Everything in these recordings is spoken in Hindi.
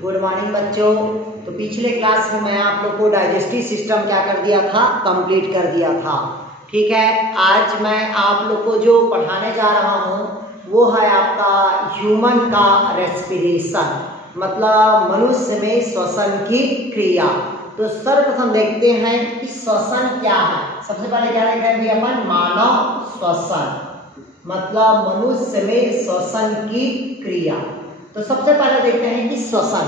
गुड मॉर्निंग बच्चों। तो पिछले क्लास में मैं आप लोग को डाइजेस्टिव सिस्टम क्या कर दिया था, कंप्लीट कर दिया था। ठीक है, आज मैं आप लोग को जो पढ़ाने जा रहा हूँ वो है आपका ह्यूमन का रेस्पिरेशन, मतलब मनुष्य में श्वसन की क्रिया। तो सर्वप्रथम देखते हैं कि श्वसन क्या है। सबसे पहले क्या देखते हैं अपन, मानव श्वसन, मतलब मनुष्य में श्वसन की क्रिया। तो सबसे पहले देखते हैं कि श्वसन।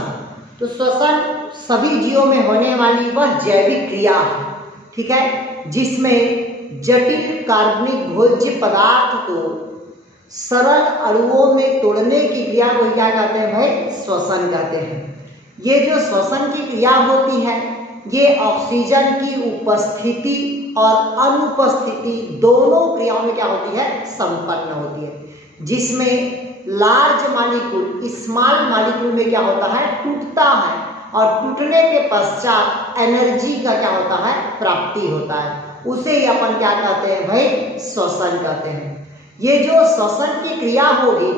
तो श्वसन सभी जीवों में होने वाली वह जैविक क्रिया है, ठीक है, जिसमें जटिल कार्बनिक भोज्य पदार्थ को सरल अणुओं में तोड़ने की क्रिया को क्या कहते हैं भाई, श्वसन कहते हैं। ये जो श्वसन की क्रिया होती है ये ऑक्सीजन की उपस्थिति और अनुपस्थिति दोनों क्रियाओं में क्या होती है, संपन्न होती है, जिसमें लार्ज मॉलिक्यूल स्मॉल मॉलिक्यूल में क्या होता है, टूटता है और टूटने के पश्चात एनर्जी का क्या होता है, प्राप्ति होता है। उसे ही अपन क्या कहते हैं भाई, श्वसन कहते हैं। ये जो श्वसन की क्रिया होगी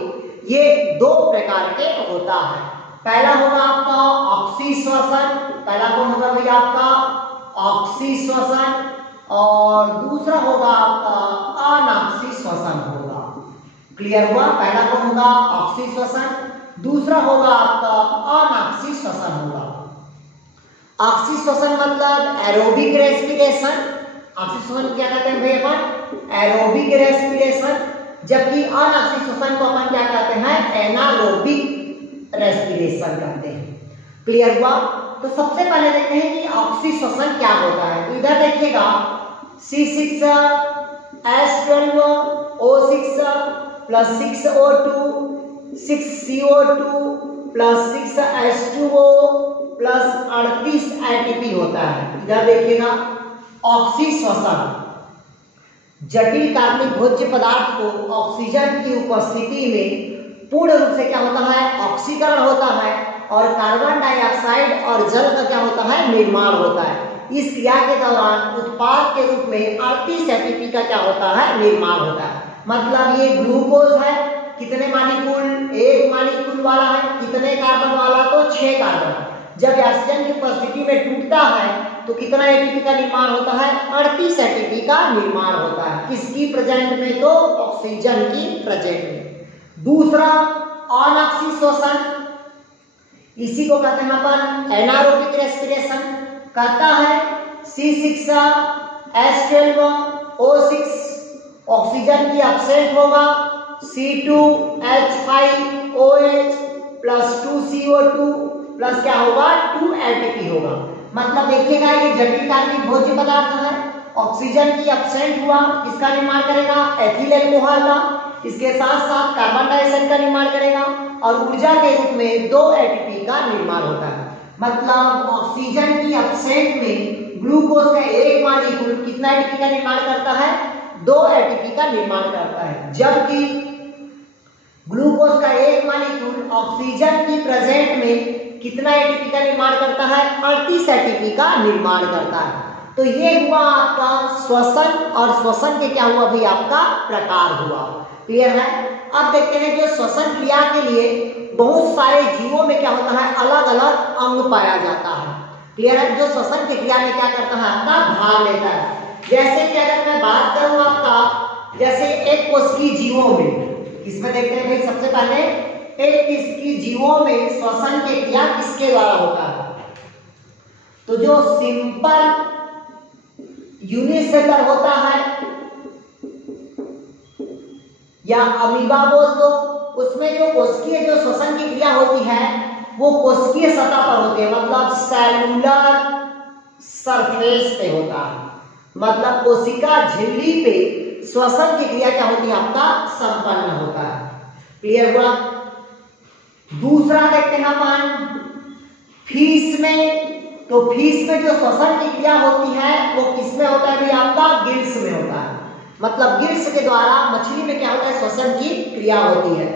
ये दो प्रकार के होता है। पहला होगा आपका ऑक्सी श्वसन, पहला कौन होगा भाई आपका ऑक्सी श्वसन, और दूसरा होगा आपका अनऑक्सी श्वसन होगा। क्लियर हुआ? पहला कौन होगा ऑक्सी श्वसन, दूसरा होगा आपका अनऑक्सी श्वसन होगा। ऑक्सी श्वसन मतलब एरोबिक रेस्पिरेशन, ऑक्सी श्वसन क्या कहते हैं भाई अपन, एरोबिक रेस्पिरेशन, जबकि अनऑक्सी श्वसन को अपन क्या कहते हैं, एनारोबिक रेस्पिरेशन कहते हैं। क्लियर हुआ? तो सबसे पहले देखते हैं कि ऑक्सी श्वसन क्या होता है। इधर देखिएगा C6H12O6 plus 6O2 6CO2 plus 6H2O plus 38 ATP होता है। इधर देखिएगा ऑक्सी श्वसन जटिल कार्बनिक भोज्य पदार्थ को ऑक्सीजन की उपस्थिति में पूर्ण रूप से क्या होता है, ऑक्सीकरण होता है और कार्बन डाइऑक्साइड और जल का क्या होता है, निर्माण होता है। इस क्रिया के दौरान उत्पाद के रूप में 38 ATP का क्या होता है, निर्माण होता है। मतलब ये ग्लूकोज है, कितने मॉलिक्यूल, एक मॉलिक्यूल वाला है, कितने कार्बन वाला, तो 6 कार्बन। जब ऑक्सीजन की उपस्थिति में टूटता है तो कितना एटीपी का निर्माण होता है, 38 ATP का निर्माण होता है। किसकी प्रेजेंट में, तो ऑक्सीजन की प्रेजेंट में। दूसरा अनऑक्सी श्वसन, इसी को कहते हैं अपन एनारोबिक रेस्पिरेशन, कहता है C6H12O6 ऑक्सीजन की एब्सेंट होगा, C2H5OH प्लस 2CO2 प्लस क्या होगा, 2 ATP होगा। मतलब देखिएगा ये जटिल कार्बनिक भोज्य पदार्थ है, ऑक्सीजन की एब्सेंट हुआ, इसका निर्माण करेगा एथिल अल्कोहल का, इसके साथ साथ कार्बन डाइऑक्साइड का निर्माण करेगा और ऊर्जा के रूप में 2 ATP का निर्माण होता है। मतलब ऑक्सीजन की एब्सेंट में ग्लूकोज का एक मॉलिक्यूल कितना ATP का निर्माण करता है, 2 ATP का निर्माण करता है, जबकि ग्लूकोज का एक मॉलिक्यूल ऑक्सीजन की प्रेजेंट में कितना ATP का निर्माण करता है, 38 ATP का निर्माण करता है। तो ये हुआ आपका श्वसन, और श्वसन के क्या हुआ भाई, आपका प्रकार हुआ। क्लियर है? अब देखते हैं जो श्वसन क्रिया के लिए बहुत सारे जीवों में क्या होता है, अलग अलग अंग पाया जाता है। क्लियर है? जो श्वसन की क्रिया में क्या करता है, आपका भाग लेता है। जैसे कि अगर मैं बात करूं आपका, जैसे एक कोशिकीय जीवों में, इसमें देखते हैं भाई सबसे पहले एक कोशिकीय जीवों में श्वसन की क्रिया किसके द्वारा होता है, तो जो सिंपल यूनिसेलुलर होता है या अमीबा बोल दो, उसमें जो कोशिकीय जो श्वसन की क्रिया होती है वो कोशिकीय सतह पर होती है, मतलब सेलुलर सरफेस पे होता है। मतलब कोशिका झिल्ली पे श्वसन की क्रिया क्या होती है, आपका संपन्न होता है। क्लियर हुआ? दूसरा देखते हैं अपन फिश में, तो फिश में जो श्वसन की क्रिया होती है वो किसमें होता है भाई, आपका गिल्स में होता है। मतलब गिल्स के द्वारा मछली में क्या होता है, श्वसन की क्रिया होती है।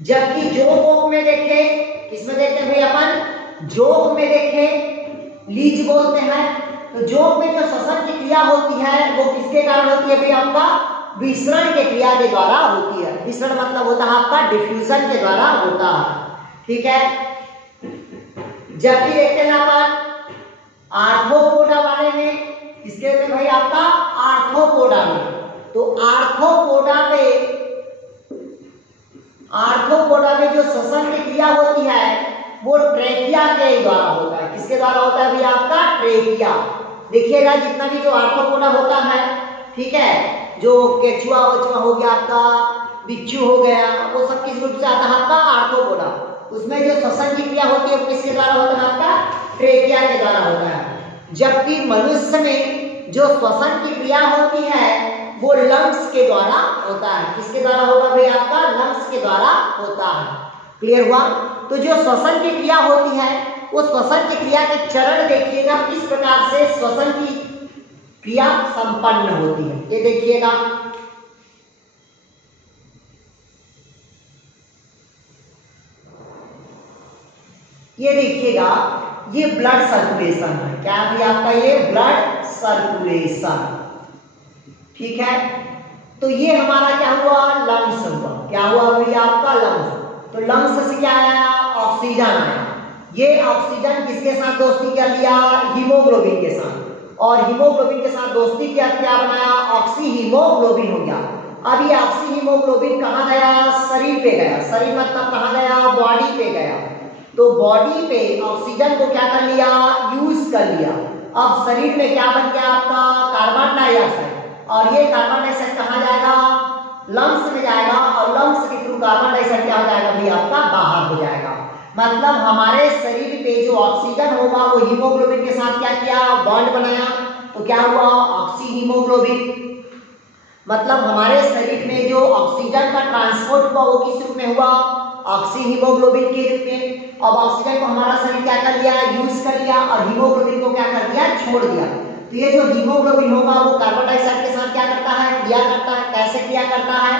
जबकि जोक में देखे, किसमें देखते हैं भाई अपन, जोक में देखे लीच बोलते हैं, तो जोक में जो श्वसन की क्रिया होती है वो किसके कारण होती है भाई, आपका विसरण के क्रिया के द्वारा होती है। विसरण मतलब होता है आपका डिफ्यूजन के द्वारा होता है। ठीक है। जबकि देखते हैं अपन आर्थ्रोपोडा वाले में, किसके में भाई आपका आर्थ्रोपोडा में, तो आर्थ्रोपोडा में जो श्वसन की क्रिया होती है वो ट्रेकिया के द्वारा होता है। किसके द्वारा होता है भाई आपका ट्रेकिया। देखिएगा जितना भी जो आर्थ्रोपोडा होता है, ठीक है, जो केचुआ वचुआ हो गया आपका, बिच्छू हो गया, वो सब किस रूप से आता है आपका आर्थ्रोपोडा। उसमें जो श्वसन की क्रिया होती है वो किसके द्वारा होता है आपका ट्रेकिया के द्वारा होता है। जबकि मनुष्य में जो श्वसन की क्रिया होती है वो लंग्स के द्वारा होता है। किसके द्वारा होगा भाई आपका लंग्स के द्वारा होता है। क्लियर हुआ। तो जो श्वसन की क्रिया होती है वो श्वसन की क्रिया के चरण देखिएगा किस प्रकार से श्वसन की क्रिया संपन्न होती है। ये देखिएगा, ये देखिएगा, ये ब्लड सर्कुलेशन है। क्या भी आपका ये ब्लड सर्कुलेशन, ठीक है। तो ये हमारा क्या हुआ लंग्स हुआ। क्या हुआ भाई आपका लंग्स। तो लंग्स से क्या आया ऑक्सीजन आया। ये ऑक्सीजन किसके साथ दोस्ती कर लिया हीमोग्लोबिन के साथ, और हीमोग्लोबिन के साथ दोस्ती किया क्या बनाया ऑक्सी हीमोग्लोबिन हो गया। अब ये ऑक्सी हीमोग्लोबिन कहाँ गया शरीर पे गया। शरीर मतलब कहाँ गया बॉडी पे गया। तो बॉडी पे ऑक्सीजन को क्या कर लिया यूज कर लिया। अब शरीर में क्या बन गया आपका कार्बन डाइऑक्साइड, और ये कार्बन डाइऑक्साइड कहाँ जाएगा लंग्स में जाएगा, और लंग्स के थ्रू कार्बन डाइऑक्साइड क्या हो जाएगा भाई आपका बाहर हो जाएगा। मतलब हमारे शरीर पे जो ऑक्सीजन होगा वो हीमोग्लोबिन के साथ क्या किया बॉन्ड बनाया, तो क्या हुआ ऑक्सी हीमोग्लोबिन। मतलब हमारे शरीर में जो ऑक्सीजन का ट्रांसपोर्ट हुआ वो किस रूप में हुआ ऑक्सी हीमोग्लोबिन के रूप में। अब ऑक्सीजन को हमारा शरीर क्या कर लिया यूज कर लिया, और हीमोग्लोबिन को क्या कर दिया छोड़ दिया। तो ये जो हीमोग्लोबिन होगा वो कार्बन डाइऑक्साइड के साथ क्या करता है क्रिया करता है। कैसे क्रिया करता है,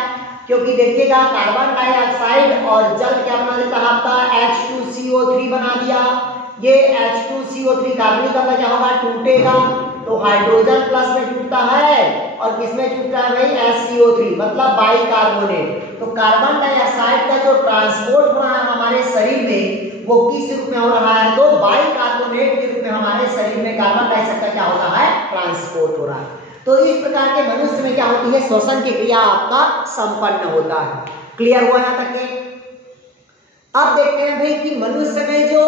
क्योंकि देखिएगा कार्बन डाइऑक्साइड और जल क्या बना देता है आपका H2CO3 बना दिया। ये H2CO3 कार्बनिक अम्ल क्या होगा टूटेगा, तो हाइड्रोजन प्लस में टूटता है, और किसमें टूटता है भाई HCO3 मतलब बाइकार्बोनेट। तो कार्बन डाइऑक्साइड का जो ट्रांसपोर्ट हो रहा है हमारे शरीर में वो किस रूप में हो रहा है, तो बाइकार्बोनेट के रूप में हमारे शरीर में कार्बन डाइऑक्साइड का क्या होता है ट्रांसपोर्ट हो रहा है। तो इस प्रकार के मनुष्य में क्या होती है श्वसन की क्रिया आपका संपन्न होता है। क्लियर हुआ यहाँ तक के। अब देखते हैं भाई कि मनुष्य में जो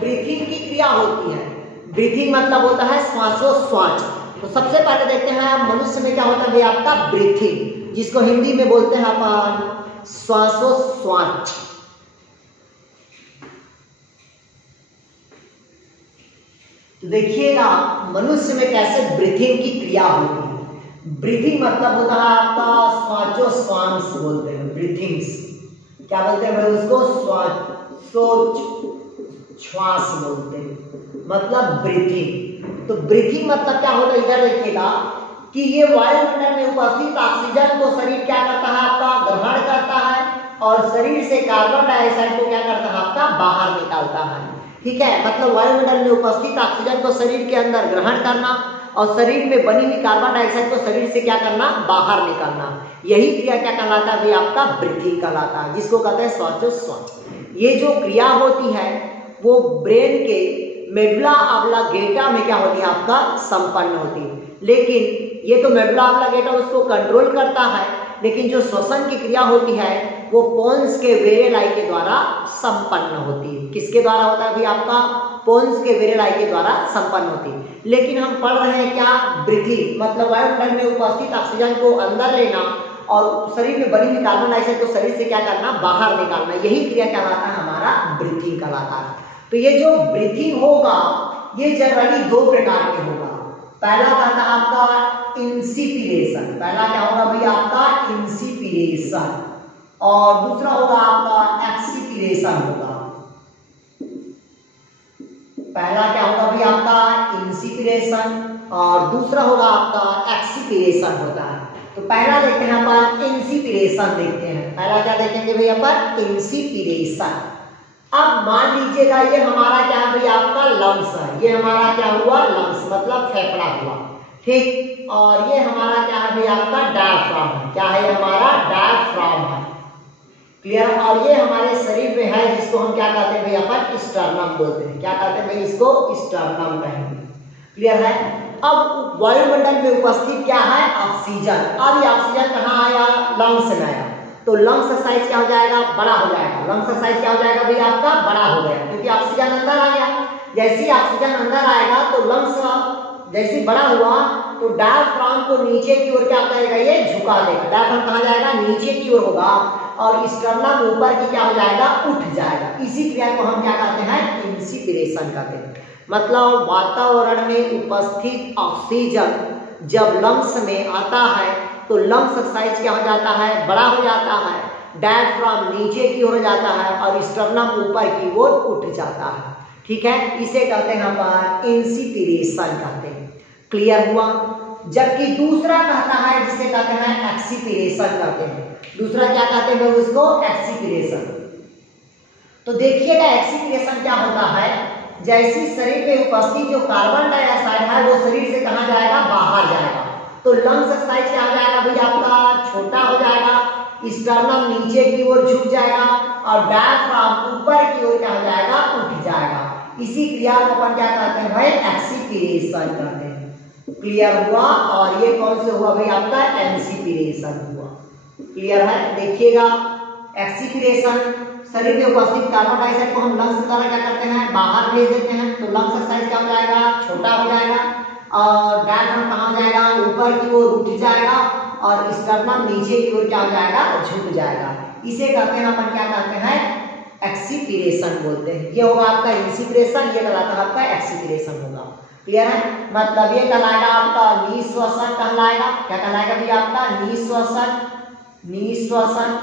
ब्रीथिंग की क्रिया होती है, ब्रीथिंग मतलब होता है श्वासोश्वास। तो सबसे पहले देखते हैं मनुष्य में क्या होता है भाई आपका ब्रीथिंग, जिसको हिंदी में बोलते हैं अपन श्वासोश्वास। तो देखिएगा मनुष्य में कैसे ब्रीथिंग की क्रिया होती है। ब्रीथिंग मतलब होता है आपका श्वासोश्वास बोलते हैं, ब्रीथिंग्स क्या बोलते हैं भाई उसको श्वास बोलते हैं, मतलब ब्रीथिंग। तो ब्रीथिंग मतलब क्या होता है इधर देखिएगा कि ये वायुमंडल में उपस्थित ऑक्सीजन को शरीर क्या करता है आपका ग्रहण करता है, और शरीर से कार्बन डाइऑक्साइड को क्या करता है आपका बाहर निकालता है। ठीक है, मतलब वायुमंडल में उपस्थित ऑक्सीजन को शरीर के अंदर ग्रहण करना और शरीर में बनी हुई कार्बन डाइऑक्साइड को शरीर से क्या करना बाहर निकालना। यही क्रिया क्या कहलाता है आपका ब्रीथिंग कहलाता है, जिसको कहते हैं श्वासोश्वास। ये जो क्रिया होती है वो ब्रेन के मेडुला ऑब्लांगेटा में क्या होती है आपका संपन्न होती है। लेकिन ये तो मेडुला ऑब्लांगेटा उसको कंट्रोल करता है, लेकिन जो श्वसन की क्रिया होती है वो पोन्स के वेरेलाई के द्वारा संपन्न होती है। किसके द्वारा होता है भाई आपका पोन्स के वेरेलाई के द्वारा संपन्न होती है। लेकिन हम पढ़ रहे हैं क्या ब्रीथिंग मतलब वायुमंडल में उपस्थित ऑक्सीजन को अंदर लेना और शरीर में बनी हुई कार्बन डाइऑक्साइड को शरीर से क्या करना बाहर निकालना। यही क्रिया कहलाता है हमारा ब्रीथिंग कहलाता है। तो ये जो ब्रीथिंग होगा ये जनरली दो प्रकार के होगा। पहला कहता है आपका इंसिपिरेशन, पहला क्या होगा भाई आपका इंसिपिरेशन, और दूसरा होगा आपका एक्सपिरेशन होगा। पहला क्या होगा भाई आपका इंसिपिरेशन और दूसरा होगा आपका एक्सपिरेशन होता है। तो पहला देखते हैं अपन इंसिपिरेशन देखते हैं। पहला क्या देखेंगे भाई अपन इंसिपिरेशन। अब मान लीजिएगा ये हमारा क्या है भाई आपका लंग्स है, ये हमारा क्या हुआ लंग्स मतलब फेफड़ा हुआ, ठीक। और ये हमारा क्या है भाई आपका डायफ्राम है, क्या है हमारा डायफ्राम है। क्लियर। और ये हमारे शरीर में है जिसको हम क्या कहते हैं भाई, अपन स्टर्नम बोलते हैं। क्या कहते हैं भाई, इसको स्टर्नम कहेंगे। क्लियर है। अब वायुमंडल में उपस्थित क्या है, ऑक्सीजन। अब ये ऑक्सीजन कहाँ आया, लंग्स में आया, तो लंग्स का साइज क्या हो जाएगा, बड़ा हो जाएगा। लंग्स का साइज क्या हो जाएगा भाई आपका, बड़ा हो गया, क्योंकि ऑक्सीजन अंदर आ गया। जैसे ही ऑक्सीजन अंदर आएगा तो लंग्स जैसे बड़ा हुआ तो डायफ्राम को नीचे की ओर क्या करेगा, ये झुका देगा। डायफ्राम कहाँ जाएगा, नीचे की ओर होगा, और स्टर्नम ऊपर की क्या हो जाएगा, उठ जाएगा। इसी क्रिया को हम क्या कहते हैं, इंस्पिरेशन कहते हैं। मतलब वातावरण में उपस्थित ऑक्सीजन जब लंग्स में आता है तो लंग्स का साइज क्या हो जाता है, बड़ा हो जाता है, डायफ्राम नीचे की ओर जाता है और स्टर्नम ऊपर की ओर उठ जाता है। ठीक है, इसे कहते हैं अपन इंस्पिरेशन कहते हैं। क्लियर हुआ। जबकि दूसरा कहता है जिसे कहते हैं एक्सपीरेशन कहते हैं। दूसरा क्या कहते हैं उसको, एक्सपीरेशन। तो देखिएगा एक्सपीरेशन क्या होता है, जैसी शरीर में उपस्थित जो कार्बन डाइऑक्साइड है वो शरीर से कहाँ जाएगा, बाहर जाएगा, तो लंग्स का साइज क्या हो जाएगा भाई आपका, छोटा हो जाएगा, स्टर्नम नीचे की ओर झुक जाएगा और डायफ्राम ऊपर की ओर क्या हो जाएगा, उठ जाएगा। इसी क्रिया को अपन क्या कहते हैं भाई, एक्सपीरेशन कहते हैं। क्लियर हुआ। और ये कौन से हुआ भाई आपका, इंस्पिरेशन हुआ। क्लियर है। देखिएगा एक्सपीरेशन, शरीर में उपस्थित कार्बन डाइऑक्साइड को हम लंग्स के द्वारा क्या करते हैं, बाहर भेज देते हैं, तो लंग्स का साइज क्या हो जाएगा, छोटा हो जाएगा, और डायफ्राम कहाँ हो जाएगा, ऊपर की ओर उठ जाएगा, और स्टर्नम नीचे की ओर क्या हो जाएगा, झुक जाएगा। इसे कहते हैं अपन क्या कहते हैं, एक्सपीरेशन बोलते हैं। ये होगा आपका इंस्पिरेशन, ये कहलाता है आपका एक्सपीरेशन होगा। क्लियर है। मतलब ये कहलाएगा आपका निश्वसन कहलाएगा। क्या कहलाएगा भी आपका, निश्वसन, निश्वसन,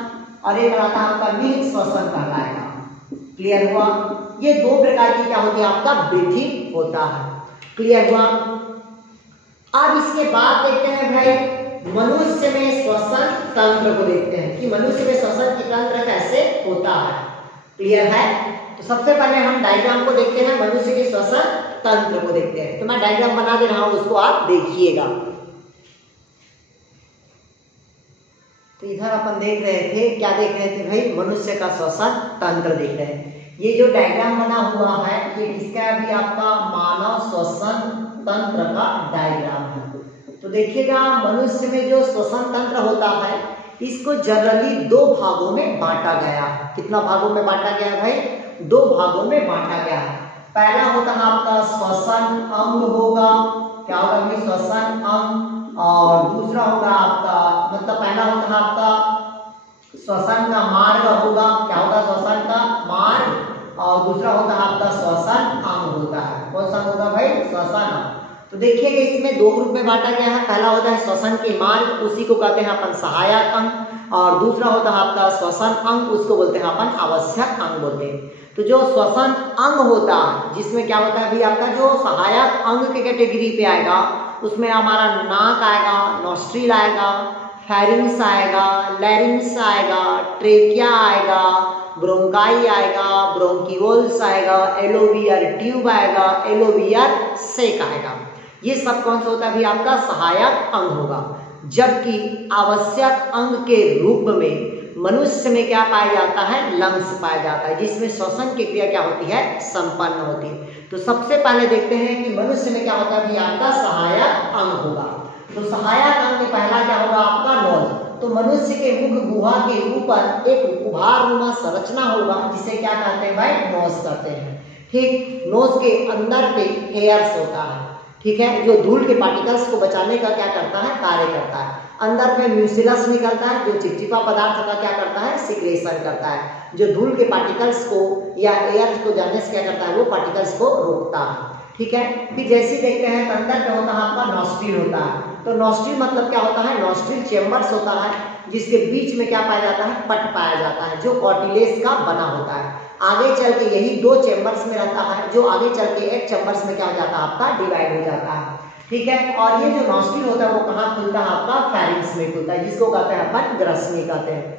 और ये कहलाता है आपका निश्वसन कहलाएगा। क्लियर हुआ। ये दो प्रकार की क्या होती है, आपका ब्रीथिंग होता है। क्लियर हुआ। अब इसके बाद देखते हैं भाई मनुष्य में श्वसन तंत्र को देखते हैं कि मनुष्य में श्वसन की तंत्र कैसे होता है। क्लियर है। तो सबसे पहले हम डायग्राम को देखते हैं, मनुष्य के श्वसन तंत्र को देखते हैं। तो मैं डायग्राम बना दे रहा हूं, उसको आप देखिएगा। तो इधर अपन देख रहे थे, क्या देख रहे थे भाई, मनुष्य का श्वसन तंत्र देख रहे हैं। ये जो डायग्राम बना हुआ है ये किसका भी आपका, मानव श्वसन तंत्र का डायग्राम है। तो देखिएगा मनुष्य में जो श्वसन तंत्र होता है इसको जनरली दो भागों में बांटा गया है। कितना भागों में बांटा गया है भाई, दो भागों में बांटा गया है। पहला होता है आपका श्वसन अंग होगा, क्या होगा भाई, श्वसन अंग, और दूसरा होगा आपका, मतलब पहला होता है आपका श्वसन का मार्ग होगा, क्या होगा, श्वसन का मार्ग, और दूसरा होता है आपका श्वसन अंग होता है। कौन सा होगा भाई, श्वसन अंग। तो देखिएगा इसमें दो ग्रुप में बांटा गया है। पहला होता है श्वसन के मार्ग, उसी को कहते हैं अपन सहायक अंग, और दूसरा होता है आपका श्वसन अंग, उसको बोलते हैं अपन आवश्यक अंग बोलते हैं। तो जो श्वसन अंग होता है जिसमें क्या होता है भाई आपका, जो सहायक अंग के कैटेगरी पे आएगा उसमें हमारा नाक आएगा, नॉस्ट्रिल आएगा, फेरिंग्स आएगा, लैरिंग्स आएगा, ट्रेकिया आएगा, ब्रोंकाई आएगा, ब्रोंकियोल्स आएगा, एलोवियर ट्यूब आएगा, एलोवियर सेक आएगा। ये सब कौन सा होता है भाई आपका, सहायक अंग होगा। जबकि आवश्यक अंग के रूप में मनुष्य में क्या पाया जाता है, लंग्स पाया जाता है, जिसमें श्वसन की क्रिया क्या होती है, संपन्न होती है। तो सबसे पहले देखते हैं कि मनुष्य में क्या होता है भाई आपका, सहायक अंग होगा। तो सहायक अंग में पहला क्या होगा आपका, नोज। तो मनुष्य के मुख गुहा के ऊपर एक उभारनुमा संरचना होगा जिसे क्या कहते हैं भाई, नोज कहते हैं। ठीक, नोज के अंदर पे हेयर्स होता है, ठीक है, जो धूल के पार्टिकल्स को बचाने का क्या करता है, कार्य करता है। अंदर में म्यूसिलस निकलता है जो चिपचिपा पदार्थ का क्या करता है, सिक्रेशन करता है, जो धूल के पार्टिकल्स को या एयर को जाने से क्या करता है, वो पार्टिकल्स को रोकता है। ठीक है। फिर जैसे देखते हैं अंदर में होता है आपका नॉस्ट्रिल होता है। तो नॉस्ट्रिल मतलब क्या होता है, नॉस्ट्रिल चेम्बर्स होता है जिसके बीच में क्या पाया जाता है, पट पाया जाता है जो कार्टिलेज का बना होता है। आगे चल के यही दो चेम्बर्स में रहता है, जो आगे चल के एक चेम्बर्स में क्या हो जाता है आपका, डिवाइड हो जाता है। ठीक है। और ये जो नॉस्ट्रिल होता है वो कहाँ खुलता है आपका, फेरिंक्स में खुलता है, जिसको कहते हैं अपन ग्रसनी कहते हैं।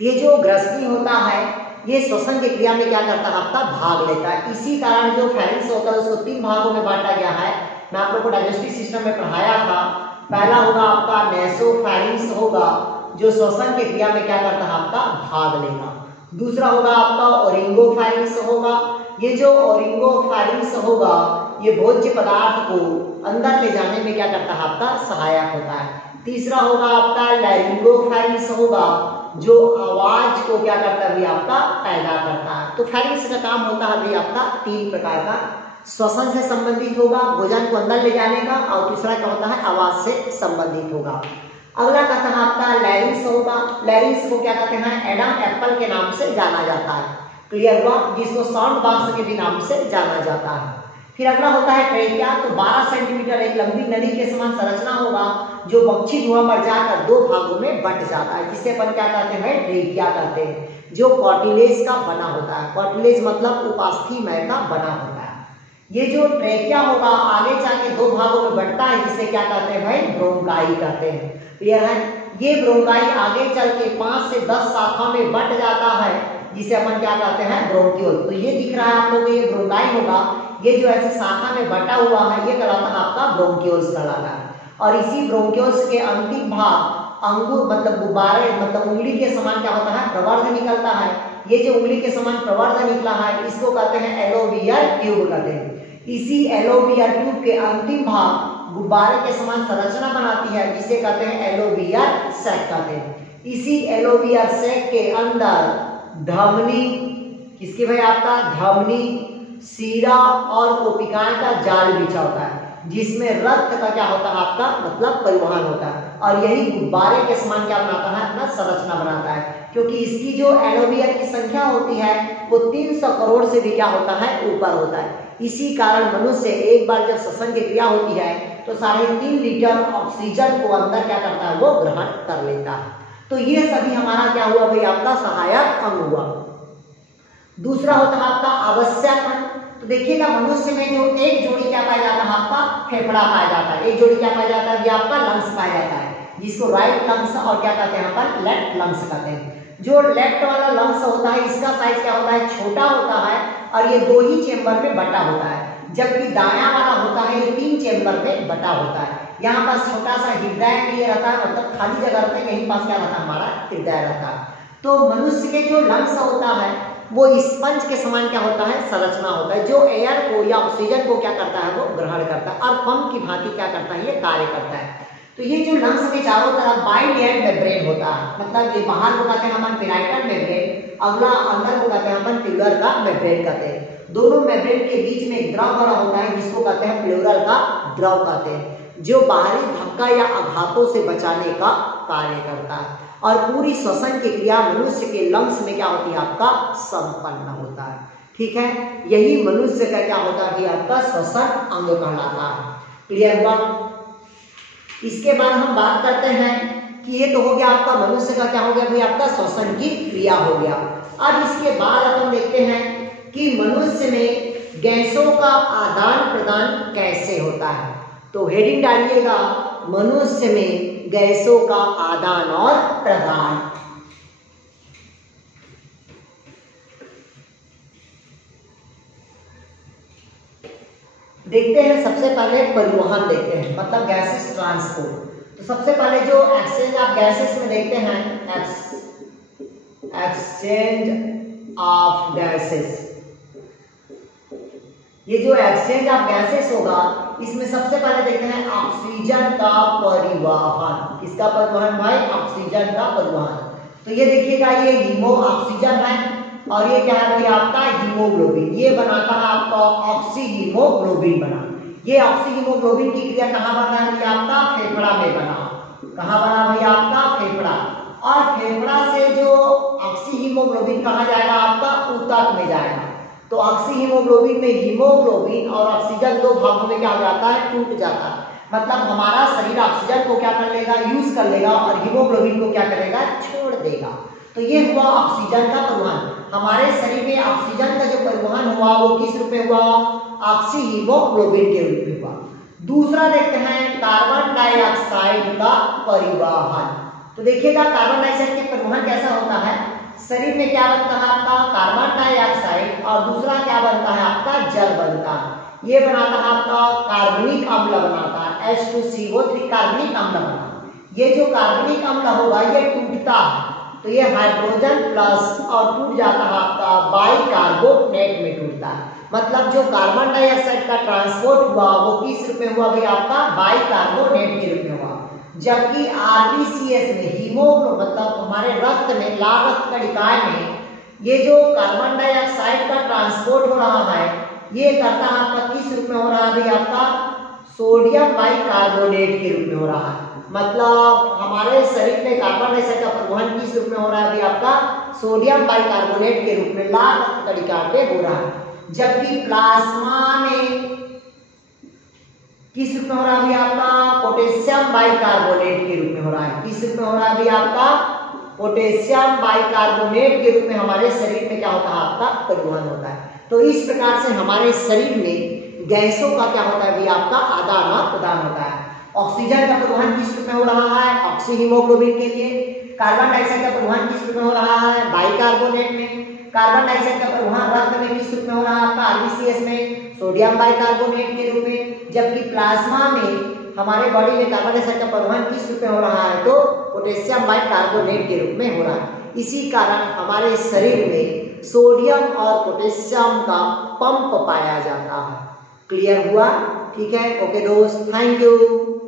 तो ये जो ग्रसनी होता है ये श्वसन की क्रिया में क्या करता है आपका, भाग लेता है। इसी कारण जो फेरिंक्स होता है उसको तीन भागों में बांटा गया है। मैं आप लोग को डाइजेस्टिव सिस्टम में पढ़ाया था। पहला होगा आपका नेसोफेरिंक्स होगा जो श्वसन की क्रिया में क्या करता है आपका भाग लेगा। दूसरा होगा आपका ओरिंगोफैरिंक्स होगा। ये जो ओरिंगोफैरिंक्स होगा ये भोज्य पदार्थ को अंदर ले जाने में क्या करता है आपका सहायक होता है। तीसरा होगा आपका लैरिंगोफैरिंक्स होगा, जो आवाज को क्या करता है भाई आपका पैदा करता है। तो फैरिंक्स का काम होता है भाई आपका 3 प्रकार का, श्वसन से संबंधित होगा, भोजन को अंदर ले जाने का, और तीसरा क्या होता है आवाज से संबंधित होगा। अगला कहता है आपका लैरिंक्स होगा। लैरिंक्स को क्या कहते हैं एडम एप्पल के नाम से जाना जाता है, क्लियर हुआ, जिसको साउंड बॉक्स के भी नाम से जाना जाता है। फिर अगला होता है ट्रेकिया। तो 12 सेंटीमीटर एक लंबी नली के समान संरचना होगा, जो बक्षी धुआं पर जाकर 2 भागों में बंट जाता है, जिसे अपन क्या कहते हैं ट्रेकिया कहते हैं, जो कार्टिलेज का बना होता है। कार्टिलेज मतलब उपास्थीमय का बना होता है। ये जो ट्रेकिया होगा आगे जाके 2 भागों में बढ़ता है, जिसे क्या कहते हैं भाई ब्रोंकाई कहते हैं, क्लियर है। ये ब्रोंकाई आगे चल के 5 से 10 शाखा में बंट जाता है, जिसे अपन क्या कहते हैं ब्रोंकियोल। तो ये दिख रहा है आप लोगों को, ये ब्रोंकाई होगा, ये जो ऐसे शाखा में बटा हुआ है ये कहलाता है आपका ब्रोंकियोल्स कहलाता है। और इसी ब्रोंकियोल्स के अंतिम भाग अंगूर मतलब गुब्बारे मतलब उंगली के समान क्या होता है प्रवर्ध निकलता है। ये जो उंगली के समान प्रवर्ध निकला है इसको कहते हैं एलोवियर ट्यूब कहते हैं। इसी एलोवियर ट्यूब के अंतिम भाग गुब्बारे के समान संरचना बनाती है, जिसे कहते हैं एलोवियर सैक कहते हैं। इसी एलोवियर सैक के अंदर धमनी, किसकी भाई आपका धमनी, सीरा और कोशिकाएं का जाल बिछा होता है, जिसमें रक्त का क्या होता है आपका मतलब परिवहन होता है। और यही गुब्बारे के समान क्या बनाता है अपना संरचना बनाता है, क्योंकि इसकी जो एलोवियर की संख्या होती है वो 300 करोड़ से भी क्या होता है ऊपर होता है। इसी कारण मनुष्य एक बार जब श्वसन की क्रिया होती है तो 3.5 लीटर ऑक्सीजन को अंदर क्या करता है वो ग्रहण कर लेता है। तो ये सभी हमारा क्या हुआ भाई आपका सहायक अंग हुआ। दूसरा होता है आपका आवश्यक अंग। तो देखिएगा मनुष्य में जो एक जोड़ी क्या पाया जाता है आपका फेफड़ा पाया जाता है, एक जोड़ी क्या पाया जाता है ये आपका लंग्स पाया जाता है, जिसको राइट लंग्स और क्या कहते हैं अपन लेफ्ट लंग्स कहते हैं। जो लेफ्ट वाला लंग्स होता है इसका साइज क्या होता है छोटा होता है और ये 2 ही चेंबर में बटा होता है, जबकि दायां वाला होता है ये 3 चेंबर में बटा होता है। यहाँ पास छोटा सा हृदय के लिए रहता है, मतलब खाली जगह रहता है, यहीं पास क्या रहता है हमारा हृदय रहता है। तो मनुष्य के जो लंग्स होता है वो स्पंज के समान क्या होता है संरचना होता है, जो एयर को या ऑक्सीजन को क्या करता है वो ग्रहण करता है और पंप की भांति क्या करता है ये कार्य करता है। तो ये जो लंग्स के चारों तरफ बाइलेयर मेम्ब्रेन होता है, मतलब ये बाहर को कहते हैं अपन पेराइटल मेम्ब्रेन, अगला अंदर को कहते हैं अपन ट्यूबुलर का मेम्ब्रेन कहते हैं। दोनों मेम्ब्रेन के बीच में एक द्रव भरा होता है जिसको कहते हैं प्लूरल का द्रव कहते हैं, जो बाहरी धक्का या आघातों से बचाने का कार्य करता है। और पूरी श्वसन की क्रिया मनुष्य के लंग्स में क्या होती है आपका संपन्न होता है, ठीक है। यही मनुष्य का क्या होता है कि आपका श्वसन अंग कहलाता है, क्लियर हुआ। इसके बाद हम बात करते हैं कि ये तो हो गया आपका मनुष्य का क्या हो गया भाई आपका श्वसन की क्रिया हो गया। अब इसके बाद अपन देखते हैं कि मनुष्य में गैसों का आदान प्रदान कैसे होता है। तो हेडिंग डालिएगा मनुष्य में गैसों का आदान और प्रदान। देखते हैं सबसे पहले परिवहन देखते हैं, मतलब गैसेस ट्रांसपोर्ट। तो सबसे पहले जो एक्सचेंज ऑफ गैसेस में देखते हैं एक्सचेंज ऑफ गैसेस। ये जो एक्सचेंज ऑफ गैसेस होगा इसमें सबसे पहले देखते हैं ऑक्सीजन का परिवहन। किसका परिवहन भाई ऑक्सीजन का परिवहन। तो ये देखिएगा ये हीमो ऑक्सीजन है और ये क्या है भाई आपका हीमोग्लोबिन, ये बनाता है आपका ऑक्सी हीमोग्लोबिन बना। ये ऑक्सी हीमोग्लोबिन की क्रिया कहाँ बना है भाई आपका फेफड़ा में बना। कहाँ बना भाई आपका फेफड़ा, और फेफड़ा से जो ऑक्सी हीमोग्लोबिन कहाँ जाएगा आपका ऊतक में जाएगा। तो ऑक्सी हीमोग्लोबिन में हीमोग्लोबिन और ऑक्सीजन 2 भागों में क्या हो जाता है टूट जाता है, मतलब हमारा शरीर ऑक्सीजन को क्या कर लेगा यूज कर लेगा और हीमोग्लोबिन को क्या करेगा छोड़ देगा। तो ये हुआ ऑक्सीजन का परिवहन। हमारे शरीर में ऑक्सीजन का जो परिवहन हुआ वो किस रूप में हुआ ऑक्सी हीमोग्लोबिन के रूप में हुआ। दूसरा देखते हैं कार्बन डाइऑक्साइड का परिवहन। तो देखिएगा कार्बन डाइऑक्साइड के परिवहन कैसा होता है, शरीर में क्या बनता है आपका कार्बन डाइऑक्साइड और दूसरा क्या बनता है आपका जल बनता है। ये बनाता है आपका कार्बनिक अम्ल बनाता है H2CO3 कार्बनिक अम्ल बना। ये जो कार्बनिक अम्ल होगा ये टूटता है, तो ये हाइड्रोजन प्लस और टूट जाता है आपका बाइकार्बोनेट में टूटता है। मतलब जो कार्बन डाइऑक्साइड का ट्रांसपोर्ट हुआ वो किस रूप में हुआ भाई आपका बाइकार्बोनेट के रूप में हुआ। जबकि RBCS में हीमोग्लो मतलब हमारे रक्त में लाल रक्त कणिकाएं में ये जो कार्बन डाइऑक्साइड का ट्रांसपोर्ट हो रहा है ये करता है आपका किस रूप में हो रहा है भाई आपका सोडियम बाइकार्बोनेट के रूप में हो रहा है। मतलब हमारे शरीर में कार्बन डाइऑक्साइड का परिवहन किस रूप में हो रहा है भाई आपका सोडियम बाइकार्बोनेट के रूप में लाल रक्त कणिका पे हो रहा है। जबकि प्लाज्मा में किस रूप में हो रहा है अभी आपका पोटेशियम बाइकार्बोनेट के रूप में हो रहा है। किस रूप में हो रहा है अभी आपका पोटेशियम बाइकार्बोनेट के रूप में हमारे शरीर में क्या होता है आपका परिवहन होता है। तो इस प्रकार से हमारे शरीर में गैसों का क्या होता है अभी आपका आदान प्रदान होता है। ऑक्सीजन का परिवहन किस रूप में हो रहा है ऑक्सी हीमोग्लोबिन के लिए। कार्बन डाइऑक्साइड का परिवहन किस रूप में हो रहा है बाइकार्बोनेट में। कार्बन डाइऑक्साइड का परिवहन रक्त में किस रूप में हो रहा है आपका RBCS में सोडियम बाइकार्बोनेट के रूप में। जबकि प्लाज्मा में हमारे बॉडी में कार्बन डाइऑक्साइड का परिवहन किस रूप में हो रहा है तो पोटेशियम बाइकार्बोनेट के रूप में हो रहा है। इसी कारण हमारे शरीर में सोडियम और पोटेशियम का पंप पाया जाता है। क्लियर हुआ? ठीक है, ओके दोस्त, थैंक यू।